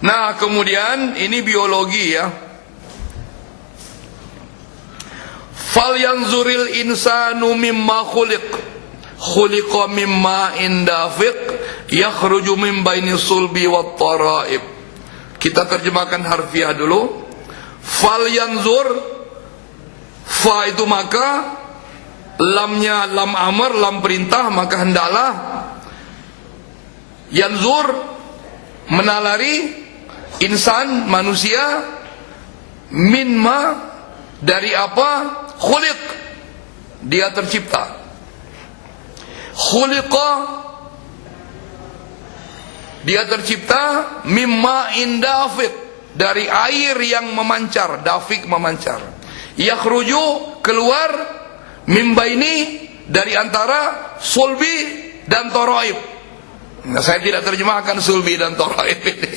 Nah, kemudian ini biologi ya. Fal yanzuril insanu mimma khuliqa mimma indafiq yakhruju min baini sulbi wat taraib. Kita terjemahkan harfiah dulu. Fal yanzur, fa itu maka, lamnya lam amr, lam perintah, maka hendaklah. Yanzur menalari, insan manusia, minma dari apa, khuliq dia tercipta. Khuliqa dia tercipta, mimma indafiq dari air yang memancar, dafik memancar. Yakhruju keluar, mimba ini dari antara sulbi dan taraib. Nah, saya tidak terjemahkan sulbi dan taraib ini.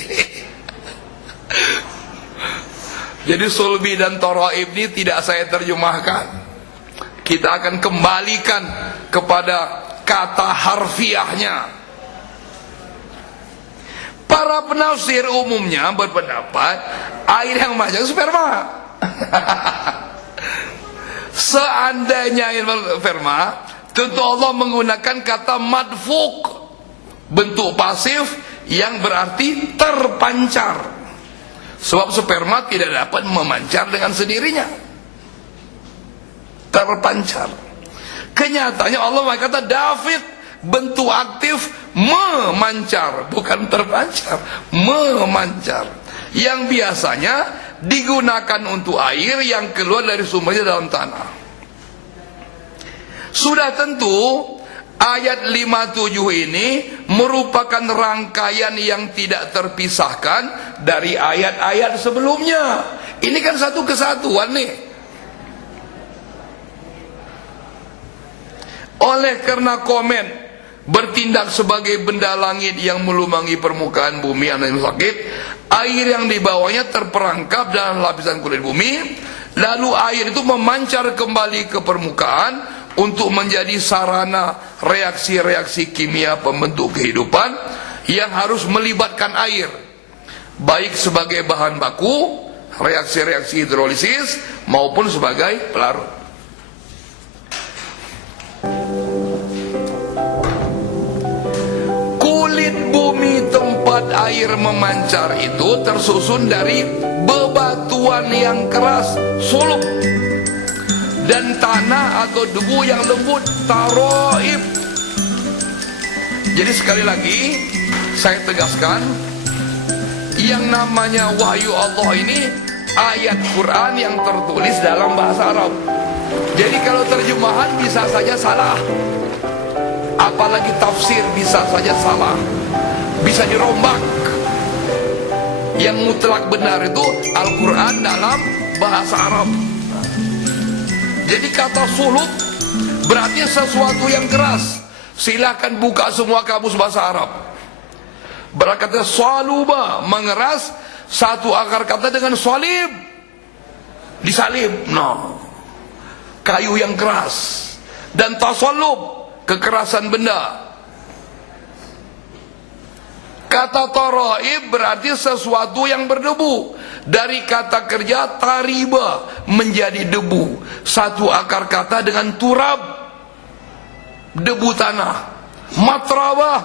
Jadi sulbi dan taraib ini tidak saya terjemahkan. Kita akan kembalikan kepada kata harfiahnya. Para penafsir umumnya berpendapat air yang memancar sperma. Seandainya sperma, tentu Allah menggunakan kata madfuk, bentuk pasif yang berarti terpancar. Sebab sperma tidak dapat memancar dengan sendirinya, terpancar. Kenyataannya Allah berkata dafik, bentuk aktif memancar, bukan terpancar, memancar. Yang biasanya digunakan untuk air yang keluar dari sumbernya dalam tanah. Sudah tentu ayat 57 ini merupakan rangkaian yang tidak terpisahkan dari ayat-ayat sebelumnya. Ini kan satu kesatuan nih. Oleh karena komen bertindak sebagai benda langit yang melubangi permukaan bumi yang sakit, air yang dibawanya terperangkap dalam lapisan kulit bumi, lalu air itu memancar kembali ke permukaan untuk menjadi sarana reaksi-reaksi kimia pembentuk kehidupan yang harus melibatkan air, baik sebagai bahan baku reaksi-reaksi hidrolisis maupun sebagai pelarut. Bumi tempat air memancar itu tersusun dari bebatuan yang keras, sulub, dan tanah atau debu yang lembut, taraib. Jadi sekali lagi saya tegaskan, yang namanya wahyu Allah ini ayat Quran yang tertulis dalam bahasa Arab. Jadi kalau terjemahan bisa saja salah, apalagi tafsir bisa saja salah, bisa dirombak. Yang mutlak benar itu Al-Quran dalam bahasa Arab. Jadi kata sulub berarti sesuatu yang keras. Silakan buka semua kamus bahasa Arab. Berkata saluba, mengeras, satu akar kata dengan salib, disalib. Nah, kayu yang keras. Dan tasallub, kekerasan benda. Kata taraib berarti sesuatu yang berdebu. Dari kata kerja tariba, menjadi debu. Satu akar kata dengan turab, debu tanah. Matrabah.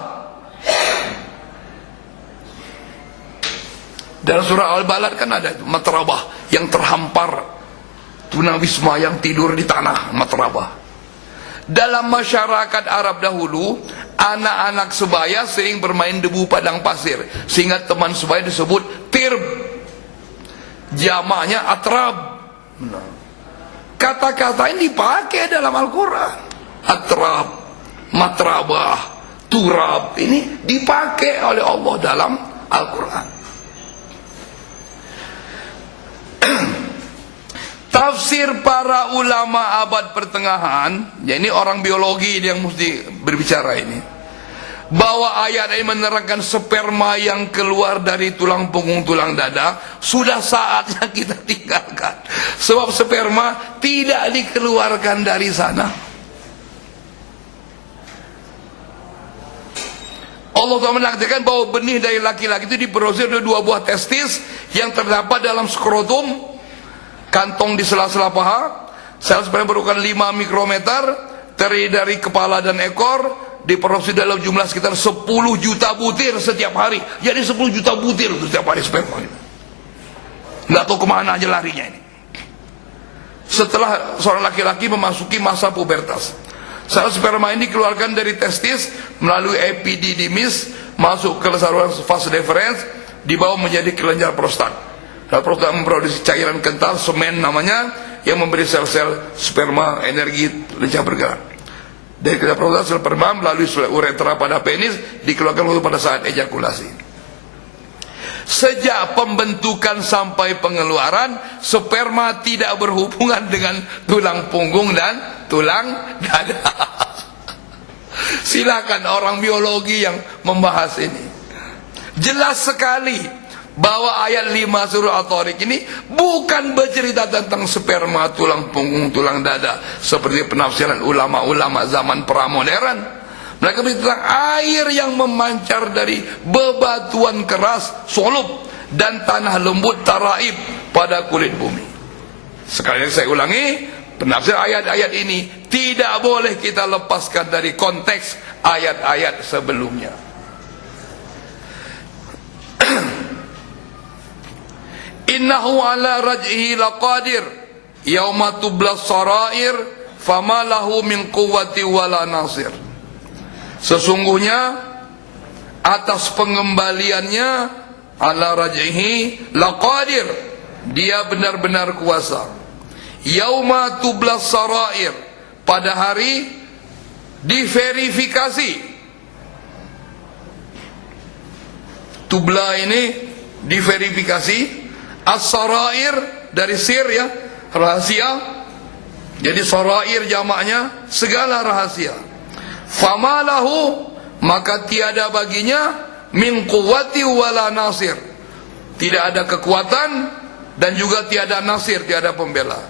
Dalam surah Al-Balad kan ada itu, matrabah, yang terhampar, tunawisma yang tidur di tanah, matrabah. Dalam masyarakat Arab dahulu, anak-anak sebaya sering bermain debu padang pasir, sehingga teman sebaya disebut tirb, jamaknya atrab. Kata-kata ini dipakai dalam Al-Quran. Atrab, matrabah, turab, ini dipakai oleh Allah dalam Al-Quran. Tafsir para ulama abad pertengahan, ya ini orang biologi yang mesti berbicara ini, bahwa ayat ini menerangkan sperma yang keluar dari tulang punggung tulang dada, sudah saatnya kita tinggalkan. Sebab sperma tidak dikeluarkan dari sana. Allah SWT mengatakan bahwa benih dari laki-laki itu diproduksi dari 2 buah testis yang terdapat dalam skrotum, kantong di sela-sela paha. Sel sperma berukuran 5 mikrometer, terdiri dari kepala dan ekor, diproduksi dalam jumlah sekitar 10 juta butir setiap hari. Jadi 10 juta butir setiap hari sperma. Nggak tahu kemana aja larinya ini. Setelah seorang laki-laki memasuki masa pubertas, sel sperma ini dikeluarkan dari testis melalui epididymis, masuk ke saluran vas deferens, dibawa menjadi kelenjar prostat. Dan prostat memproduksi cairan kental, semen namanya, yang memberi sel-sel sperma energi lincah bergerak. Dari kelenjar prostat, sel sperma melalui uretra pada penis dikeluarkan pada saat ejakulasi. Sejak pembentukan sampai pengeluaran, sperma tidak berhubungan dengan tulang punggung dan tulang dada. Silakan orang biologi yang membahas ini. Jelas sekali bahwa ayat 5 surah At-Tariq ini bukan bercerita tentang sperma, tulang punggung, tulang dada seperti penafsiran ulama-ulama zaman pramodern. Mereka bercerita tentang air yang memancar dari bebatuan keras, solub, dan tanah lembut taraib pada kulit bumi. Sekali lagi saya ulangi, penafsiran ayat-ayat ini tidak boleh kita lepaskan dari konteks ayat-ayat sebelumnya. Innahu ala raj'ihi laqadir yauma tublas sarair fama lahu min quwwati wala nasir. Sesungguhnya atas pengembaliannya, ala raj'ihi laqadir, dia benar-benar kuasa. Yauma tublas sarair, pada hari diverifikasi. Tubla ini diverifikasi. As-sarair dari sir, ya, rahasia. Jadi sarair jamaknya segala rahasia. Famalahu, maka tiada baginya min quwwati wala nasir, tidak ada kekuatan dan juga tiada nasir, tiada pembela.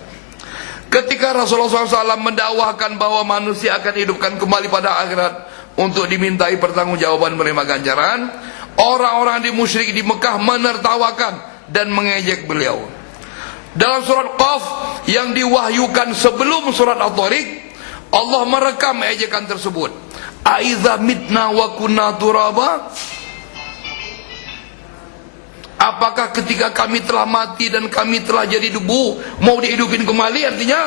Ketika Rasulullah SAW mendakwahkan bahwa manusia akan hidupkan kembali pada akhirat untuk dimintai pertanggungjawaban menerima ganjaran, orang-orang di musyrik di Mekah menertawakan dan mengejek beliau. Dalam surat Qaf yang diwahyukan sebelum surat At-Tariq, Allah merekam ejekan tersebut. Aiza mitna wa kunna turaba, apakah ketika kami telah mati dan kami telah jadi debu mau dihidupin kembali? Artinya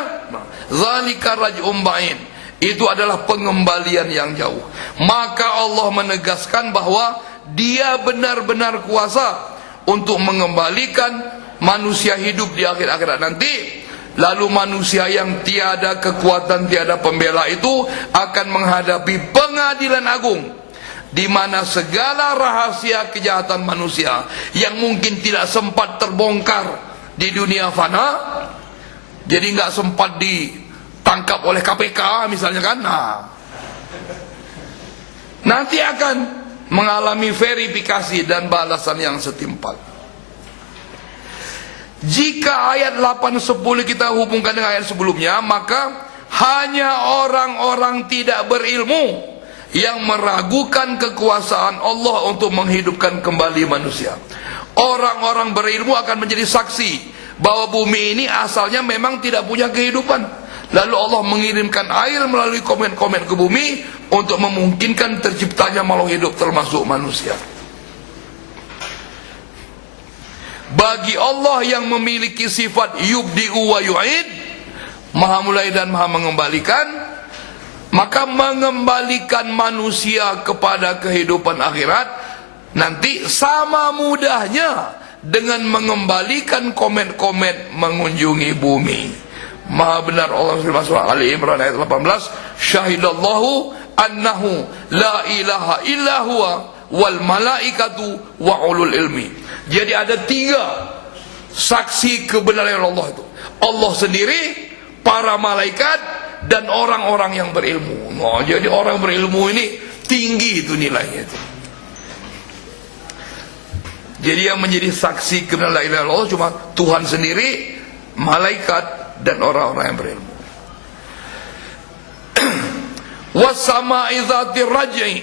zalika raj'um ba'in, itu adalah pengembalian yang jauh. Maka Allah menegaskan bahwa dia benar-benar kuasa untuk mengembalikan manusia hidup di akhir akhirat nanti. Lalu manusia yang tiada kekuatan, tiada pembela itu akan menghadapi pengadilan agung, di mana segala rahasia kejahatan manusia yang mungkin tidak sempat terbongkar di dunia fana, jadi nggak sempat ditangkap oleh KPK misalnya kan, nanti akan mengalami verifikasi dan balasan yang setimpal. Jika ayat 8-10 kita hubungkan dengan ayat sebelumnya, maka hanya orang-orang tidak berilmu yang meragukan kekuasaan Allah untuk menghidupkan kembali manusia. Orang-orang berilmu akan menjadi saksi bahwa bumi ini asalnya memang tidak punya kehidupan. Lalu Allah mengirimkan air melalui komen-komen ke bumi untuk memungkinkan terciptanya makhluk hidup termasuk manusia. Bagi Allah yang memiliki sifat yubdi'u wa yu'id, maha mulai dan maha mengembalikan, maka mengembalikan manusia kepada kehidupan akhirat nanti sama mudahnya dengan mengembalikan komet-komet mengunjungi bumi. Maha benar Allah firman surah Ali Imran ayat 18, syahidallahu annahu la ilaha illa huwa wal malaikatu wa ulul ilmi. Jadi ada 3 saksi kebenaran Allah itu. Allah sendiri, para malaikat, dan orang-orang yang berilmu. Jadi orang berilmu ini tinggi itu nilainya itu. Jadi yang menjadi saksi kebenaran Allah cuma Tuhan sendiri, malaikat, dan orang-orang yang berilmu. Wassama'i dzatir raj'i,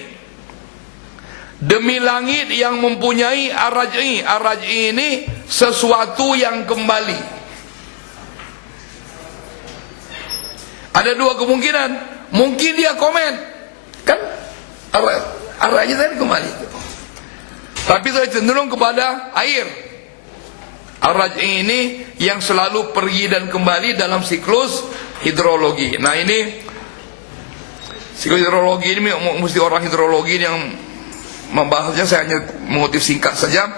demi langit yang mempunyai araj'i. Araj'i ini sesuatu yang kembali. Ada dua kemungkinan. Mungkin dia komen, kan araj'i tadi kembali, tapi saya cenderung kepada air. Araj'i ini yang selalu pergi dan kembali dalam siklus hidrologi. Nah ini siklus hidrologi ini mesti orang hidrologi yang membahasnya, saya hanya mengutip singkat saja.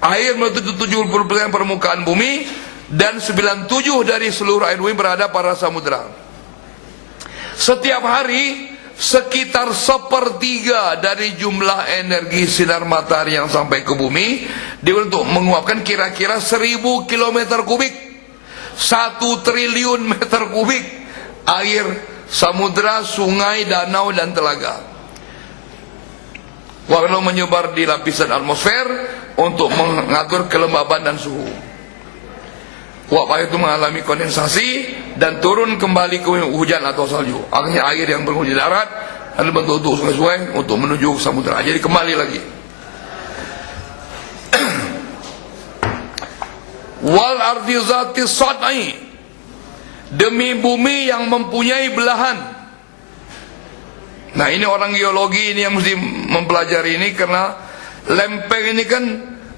Air menutup 70% permukaan bumi dan 97% dari seluruh air bumi berada pada samudera. Setiap hari sekitar 1/3 dari jumlah energi sinar matahari yang sampai ke bumi dia untuk menguapkan kira-kira 1000 km kubik, 1 triliun meter kubik air samudera, sungai, danau dan telaga. Lalu menyebar di lapisan atmosfer untuk mengatur kelembaban dan suhu. Uap air itu mengalami kondensasi dan turun kembali ke hujan atau salju. Akhirnya air yang berhubung di darat lalu bentuk sungai-sungai untuk menuju ke samudera. Jadi kembali lagi. Wal ardi zati sad'i, demi bumi yang mempunyai belahan. Nah ini orang geologi ini yang mesti mempelajari ini, karena lempeng ini kan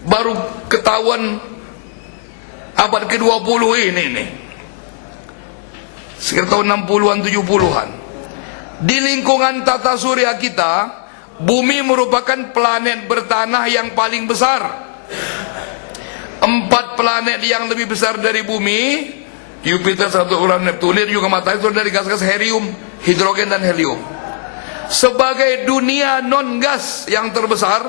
baru ketahuan abad ke-20 ini. Sekitar tahun 60-an 70-an. Di lingkungan tata surya kita, bumi merupakan planet bertanah yang paling besar. 4 planet yang lebih besar dari bumi, Jupiter, Saturn, Uranus, Neptunus, juga matahari, itu dari gas-gas helium, hidrogen dan helium. Sebagai dunia non-gas yang terbesar,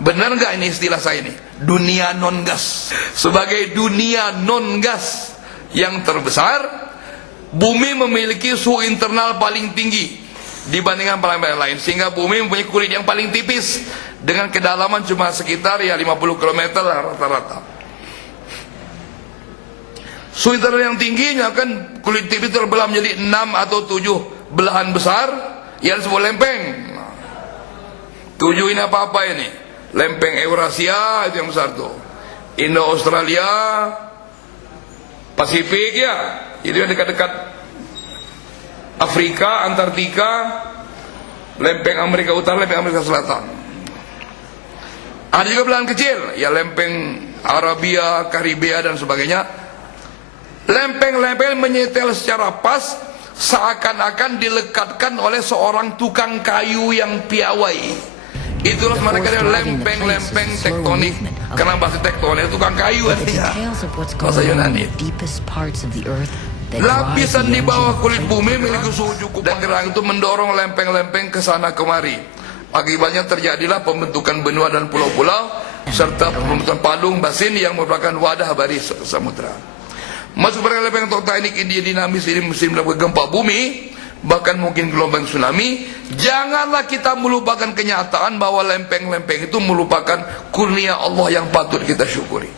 benar nggak ini istilah saya ini? Dunia non-gas. Sebagai dunia non-gas yang terbesar, bumi memiliki suhu internal paling tinggi dibandingkan planet lain, sehingga bumi mempunyai kulit yang paling tipis dengan kedalaman cuma sekitar 50 km rata-rata. Suhu internal yang tingginya kan kulit tipis terbelah menjadi 6 atau 7 belahan besar yang disebut lempeng. 7 ini apa-apa ini? Lempeng Eurasia itu yang besar tuh, Indo-Australia, Pasifik ya, itu yang dekat-dekat Afrika, Antartika, lempeng Amerika Utara, lempeng Amerika Selatan. Ada juga belahan kecil, ya lempeng Arabia, Karibia dan sebagainya. Lempeng-lempeng menyetel secara pas, seakan-akan dilekatkan oleh seorang tukang kayu yang piawai. Itulah mereka ada lempeng-lempeng tektonik. Karena bahasa tektonik itu tukang kayu artinya, bahasa Yunani. Lapisan di bawah kulit bumi memiliki suhu cukup, dan gerang itu mendorong lempeng-lempeng ke sana kemari. Akibatnya terjadilah pembentukan benua dan pulau-pulau serta pembentukan palung basin yang merupakan wadah bagi samudera. Masuk pada lempeng tektonik ini dinamis ini musim gempa bumi, bahkan mungkin gelombang tsunami. Janganlah kita melupakan kenyataan bahwa lempeng-lempeng itu merupakan kurnia Allah yang patut kita syukuri.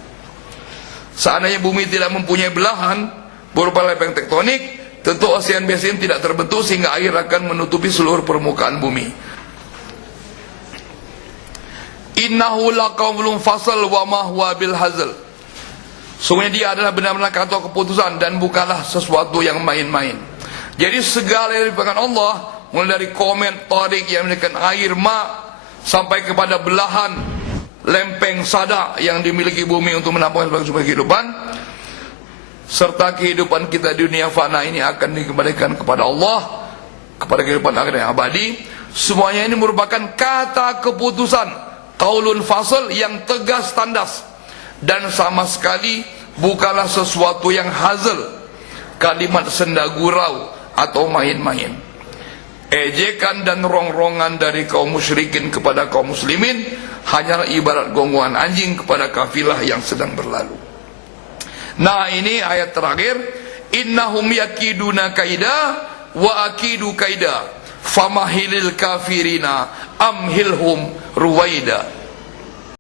Seandainya bumi tidak mempunyai belahan berupa lempeng tektonik, tentu ocean basin tidak terbentuk sehingga air akan menutupi seluruh permukaan bumi. Innahu laqaulun fasal wa ma huwa bil hazl. Sungguhnya dia adalah benar-benar kata keputusan dan bukanlah sesuatu yang main-main. Jadi segala yang diberikan Allah, mulai dari komet tarik yang menjadikan air ma, sampai kepada belahan lempeng sada yang dimiliki bumi untuk menampung sebagai sumber kehidupan, serta kehidupan kita di dunia fana ini akan dikembalikan kepada Allah, kepada kehidupan akhir yang abadi. Semuanya ini merupakan kata keputusan, qaulun fasl yang tegas tandas, dan sama sekali bukanlah sesuatu yang hazal, kalimat senda gurau atau main-main. Ejekan dan rongrongan dari kaum musyrikin kepada kaum muslimin hanyalah ibarat gonggongan anjing kepada kafilah yang sedang berlalu. Nah ini ayat terakhir, innahum yakiduna kaida wa akidu kaida famahilil kafirina amhilhum ruwaida.